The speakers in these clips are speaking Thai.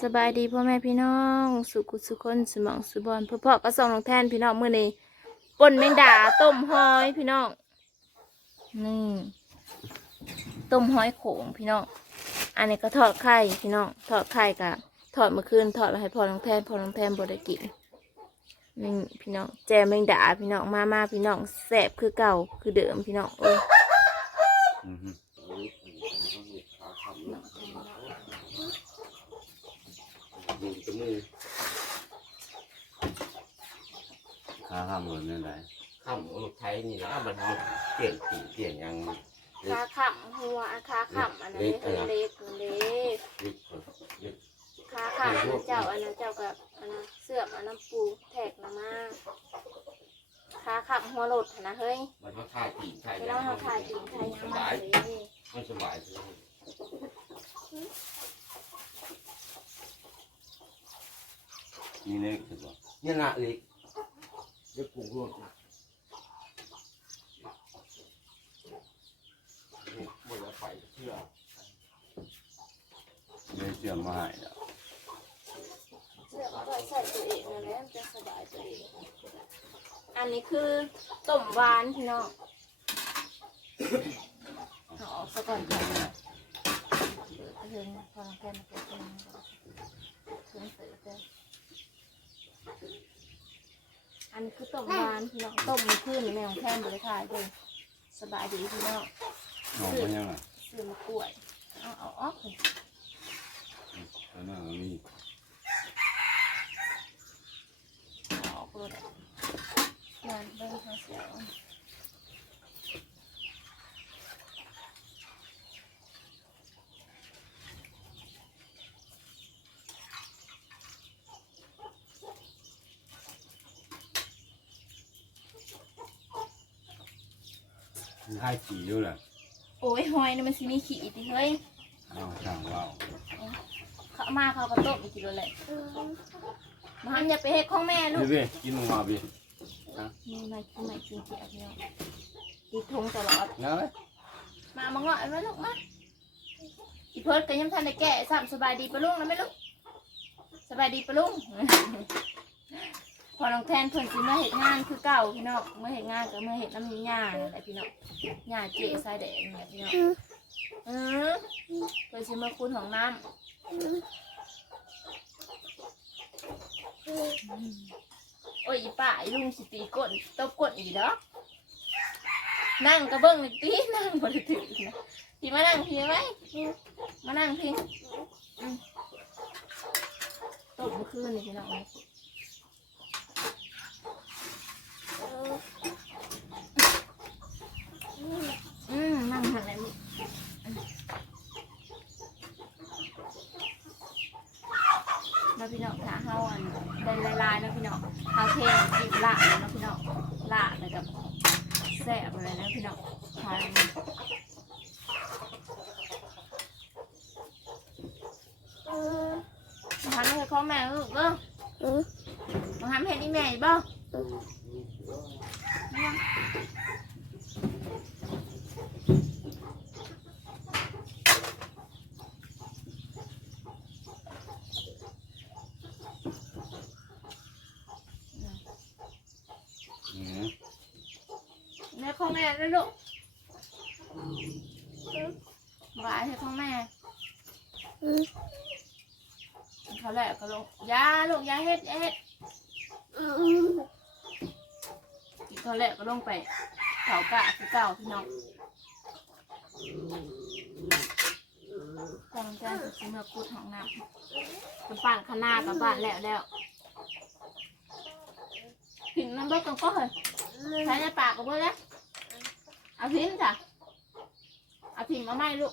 สบายดีพ่อแม่พี่น้อง สุขุสุคนสมองสุบอนพ่อพ่อก็ส่งลงแทนพี่น้องเมื่อนี้ป่นแมงดาต้มหอยพี่น้องนี่ต้มหอยโขงพี่น้องอันนี้ก็ทอดไข่พี่น้องทอดไข่กับทอดเมื่อคืนทอดแล้วให้พ่อลงแทนพ่อลงแทนบดกินนี่พี่น้องแจมแมงดาพี่น้องมามาพี่น้องแสบคือเก่าคือเดิมพี่น้องโอ้ย อือฮึขาทำหมดนี่ไหนข้ามรถไทยนี่นะมันเอาเปลี่ยนสีเปลี่ยนยังขาขำหัวขาขำอันนั้นเล็กเล็กเล็กลิบลิบขาขาดอันนั้นเจ้าอันนั้นเจ้ากับอันนั้นเสื่อมอันนั้นปูแทกนะมาขาขับหัวโหลดนะเฮ้ยมันเขาถ่ายตีถ่ายไปยัเล่างเขาถ่ายจริงถ่ายยังมาเลยมันสบาย นี่เล็กสุดบ่เนี่ยนะเล็กเล็กกุ้งรวมหมดแล้วไปเชื่อเล็กเชื่อมมาให้แล้วเสื่อมเอาไว้ใส่ตัวเองนั่นแหละมันจะสบายตัวเองอันนี้คือต้มหวานพี่น้องเอาออกซะก่อนค่ะเปิดไปถึงพอลองแค่มาเปิดถึงถึงเปิดเลย อันนี้คือต้มหวานพี่น้องต้มมือขึ้นแม่ของแค่บริทายเลยสบายดีพี่น้องออกมายังอะซื้อมากล้วยเอาเอาออกเลยตอนนั้นก็มีเอาออกเลยงานเบิ้งเขาเสีย ให้ขี่อยู่แหละโอ้ยหอยนี่มันสิมีขี้ติเฮ้ยเอาช่างว่าวเขาเอามาเขาก็ต้มอีกทีเลยมาหันอย่าไปเฮ็ดของแม่ลูกพี่พี่กินลงมาพี่นี่มากินมากินเจียวเนี่ยติดทงตลอด งั้นเลยมามาเงาะไว้ลูกมาอีเพิร์ดก็ยังทันได้แก่ซ้ำสบายดีปะลุงนะแม่ลูกสบายดีปะลุง พอน้องแทนเพิ่นสิมาเฮ็ดงานคือเก่าพี่น้องเมื่อเฮ็ดงานก็เมื่อเฮ็ดน้ำมีหญ้านั่นแหละพี่น้องหญ้าเจ๊สายแดงนี่นแหละพี่น้องเออเพิ่นสิมาคูนของน้ำโอ้ยอีป้าอีลุงสิตีก้นตบก้นอีกดอกนั่งกระเบื้องนี่ตีนั่งบ่ได้ถือนะพี่มานั่งพี่ไหมมานั่งพี่อืมตบเมื่อคืนนี่พี่น้อง อืมนั่งหันไหนมึงแล้วพี่น้องขาเฮาอันเป็นลายๆนะพี่น้องเฮาเทนกินละนะพี่น้องละเลยกับแซ่บอะไรนะพี่น้องทานมาทำให้พ่อแม่ลูกเด้อมาทำให้นี่แม่อี กบ่มาอืมแม่ของแม่ด้วยลูกหวายให้ของแม่เขาแหละก็ลงอยาลูกอยาเฮ็ดอยาเฮ็ด กินแหละก็ลงไปเขากะคือเก่าพี่น้องกองจ้งจะซื้อเมื่อพูดของน้ำเป็นปั่นข้างหน้ากับบ้านแล้วแล้วกินน้ำเบิกกันก็เหรอใช้ในปากกับเบิกแล้วเอาทิ้งจ้ะเอาทิ้งมาไหมลูก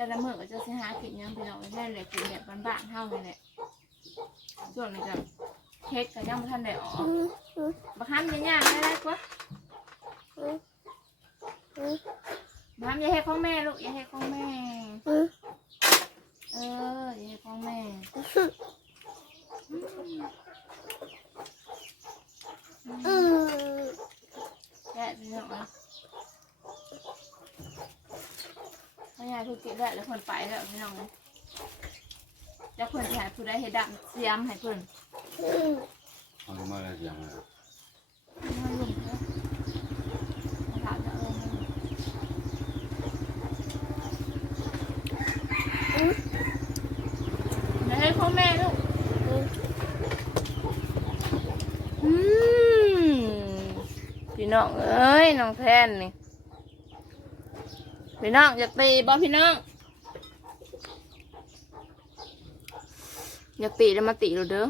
แต่ละมื้อก็จะสิหากินหยังพี่น้องไม่เลยกินแบบบ้านๆเท่านี่แหละส่วนนี้ก็เฮ็ดก็ยังบ่ทันได้ออกบักฮัมยังย่างได้ได้กว่าน้ำอย่าเฮ็ดของแม่ลูกอย่าเฮ็ดของแม่ ได้แล้วเพิ่นไปแล้วพี่น้องเลยจะเพิ่นสิให้ผู้ใดเฮ็ดดำเสียมให้เพิ่นเอาลงมาแล้วเสียงเลยมาลุ่มเด้อมาถามจะเอิ้นให้ให้พ่อแม่ลูกอืมพี่น้องเอ้ยน้องแทนนี่ พี่น้องอยากตีบ่พี่น้องอยากตีแล้วมาตีเราเด้อ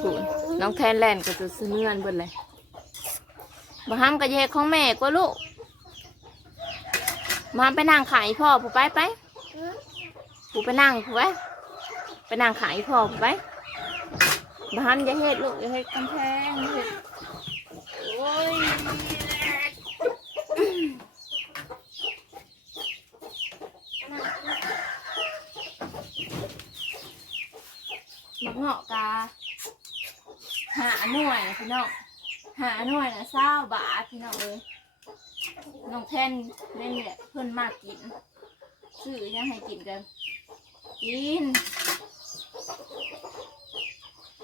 ถูนน้องแทนแลนก็จะซื้อเงินเบิดเลยมาห้ามกระเยกของแม่ก็ลูกมาไปนั่งขายพ่อผู้ไปไปผู้ไปนั่งผู้ไปไปนั่งขายพ่อผู้ไปมาห้ามอย่าเฮ็ดลูกอย่าเฮ็ดกำแพงเฮ็ดโอ้ยมักเงาะกาหาหน่วยพี่น้องหาหน่วยนะเศร้าบาทพี่น้องเอ้ยน้องแทนแม่นนี่แหละเพิ่นมากกินซื้อยังให้กินกันกิน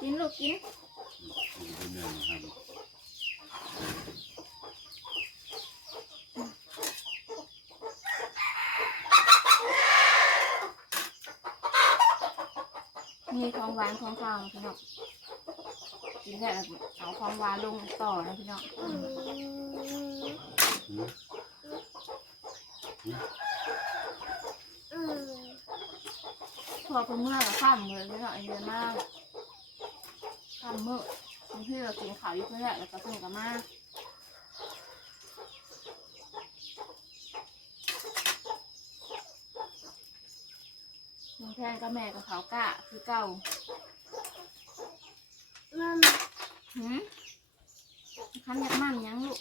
กินลูกกินมีของหวานของข้าวพี่น้อง กินแค่เอาของหวานลงต่อนะพี่น้องพอเป็นเมื่อกับข้ามเลยพี่น้องเยอะมากข้ามเมื้อบางทีเรากินข้าวอยู่เพื่อนแล้วก็เพิ่งกับมาลุงแทนกับแม่กับเขากะคือเก่า หืมคันอยากมั่นยังลูก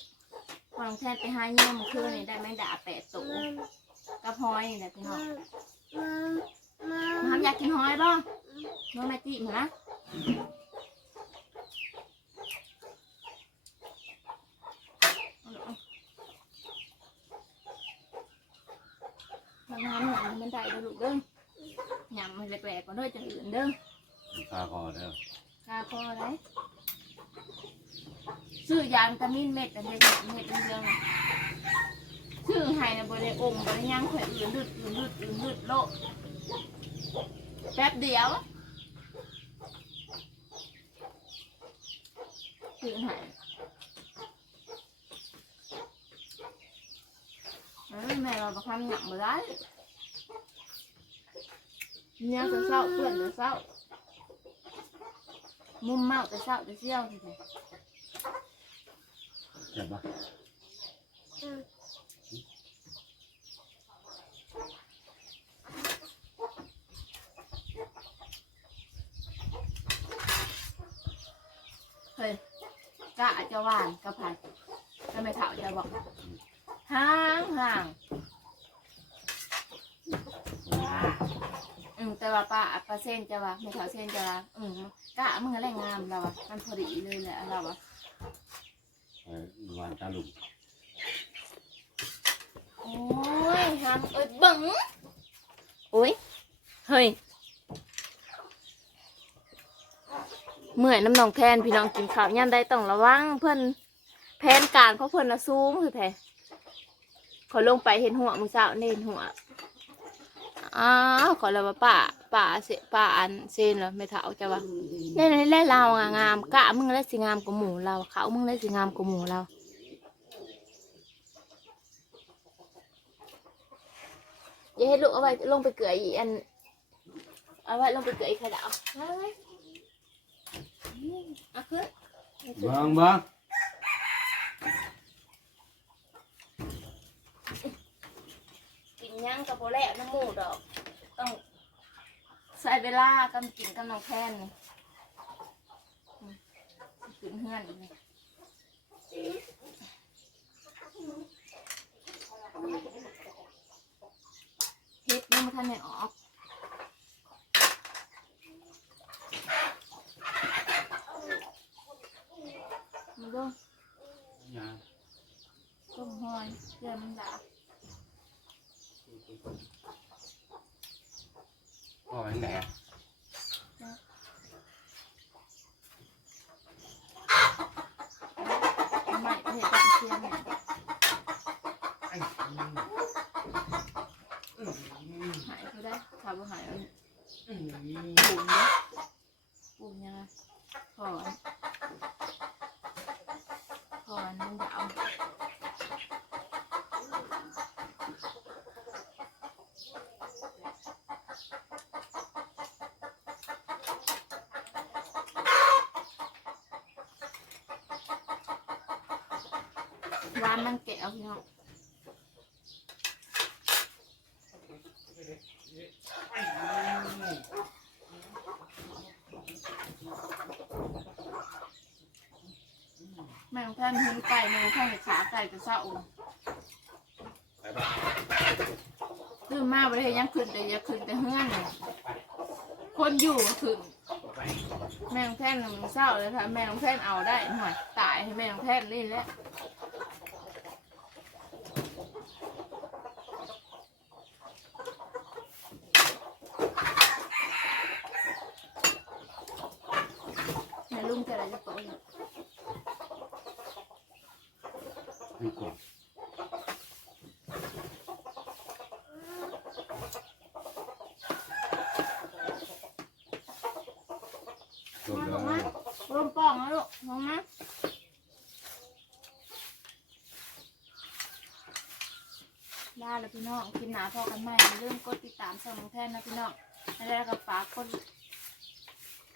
พอลุงแทนไปหาเยี่ยมือคืนนี่ได้แมงดาแปดตัวกับหอยนี่แหละพี่น้องน้ำอยากกินหอยบ้างน้องแม่ติเหมือนนะทำงานหน่อมันได้เด้อลูกเด้อยำมันแหลกๆก่อนเด้อจะอื่นเด้อคาคอเด้อ กาพอได้ซื้อยางตะมินเม็ดอันเด็กเม็ดเรื่องซื้อให้นะบริอมบริยังข่อยอื่นดึดอื่นดึดอื่นดึดโลแป๊บเดียวซื้อให้แม่เราประคำหนักมาได้เนี่ยจะเศร้าเพื่อนจะเศร้า มุมเมาแต่เศร้าแต่เชี่ยวทีเดียวเจ็บปะเฮ้ยกะจะหวานกะผัดก็ไม่เท่าจะบอกห่างห่างอืม แต่ว่าป้าปลาเส้นจะว่าไม่เท่าเส้นจะว่าอืมกะมึงอะไรงามเราอะมันพอดีเลยแหละเราอะเออวานตาลุกโอ้ยหางเอ้ยบังโอ้ยเฮ้ยเมื่อยน้ำหนองแทนพี่น้องกินข้าวย่ำได้ต้องระวังเพื่อนแผนการเขาเพื่อนละซูมคือแท้ขอลงไปเห็นหัวมือเช้านี่เห็นหัว อ้าวขอเลยว่าป่าป่าเสป่าอันเซนเหรอไม่เท่าจะว่าเล่นเล่เรางามกะมึงแล้วสิงามกว่าหมูเราเขามึงแล้วสิงามกว่าหมูเราอย่าให้ลูกเอาไว้ลงไปเกลืออีอันเอาไว้ลงไปเกลืออีกขดาวเอาไว้เอาขึ้นบิ้งบิ้ง กิน หยังกับโบแลน้ำหมูดอก ต้องใส่เวลากำกินกับน้องแพนนี่อืมกินเฮือนอีกนี่เฮ็ดยังไม่ทันได้ออกมาดู ยา ต้มหอยเกลือมันดาบ อยังไงอะ ไม่เห็ดตามเชียงเนี่ย หายก็ได้ถามว่าหายแล้วปุ่มเนี่ยปุ่มยังไงถอนถอนมันยาวร้านมันแกะเอาพี่น้องแมงแท่นหุ้นไก่แมงแท่นขาไก่กับเศร้าไปปะตื่นมาบริเวณยังขึ้นแต่ย่าขึ้นแต่เฮือนเลยคนอยู่ขึ้นแมงแท่นมันเศร้าเลยถ้าแมงแท่นเอาได้หน่อยตายให้แมงแท่นนี่แหละแม่ลุงจะอะไรจะโตอยู่นี่ก่อนจบแล้วร่มป้องนะลูกลงนะลาแล้วพี่น้องคลิปหนาพอกันใหม่อย่าลืมกดติดตามช่องน้องแท่นนะพี่น้องแล้วก็ฝากกด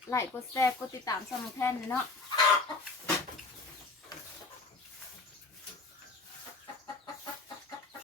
ไลค์กดแชร์กดติดตามช่องน้องแท่นเนาะ